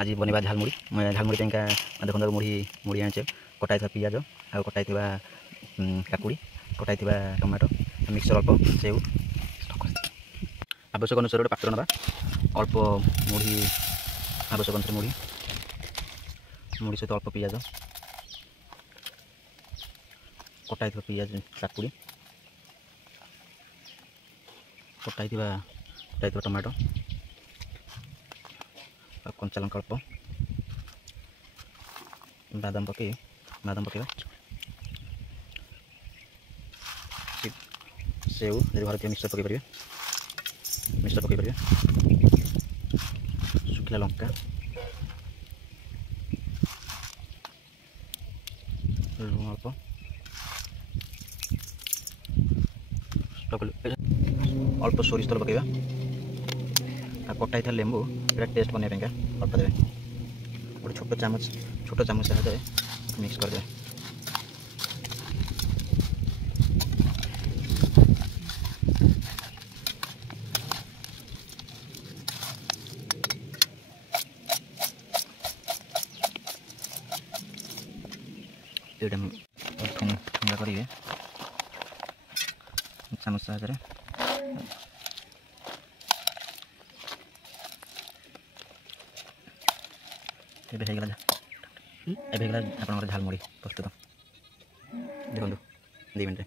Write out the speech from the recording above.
आज बनवा झालमुड़ी झालमुड़ी पाइंका देखो मुढ़ी मुढ़ी आने कटाई पियाज आ कटाई काकुड़ी कटाई टमाटो मिक्सचर अल्प सेव आवश्यक अनुसार गोटे पात्र ना अल्प मुढ़ी आवश्यक अनुसार मुढ़ी मुढ़ी सहित अल्प पियाज कटाई पियाज काकुड़ी कटाई टमाटो कंचा लंका अल्प बादाम पकेबा सेव यदि भारतीय मिक्सचर पकई शुखला लंका लुण अल्प अल्प सोरिष तेल पकईबा कटाई लेंबू ये टेस्ट बनवाई अल्प देवे गोटे छोट चामच साहाଯ୍य मिक्स करदे ठंडा करेंगे चामच साहाଯ୍य एबे झालमुड़ी प्रस्तुत देखो 2 मिनट।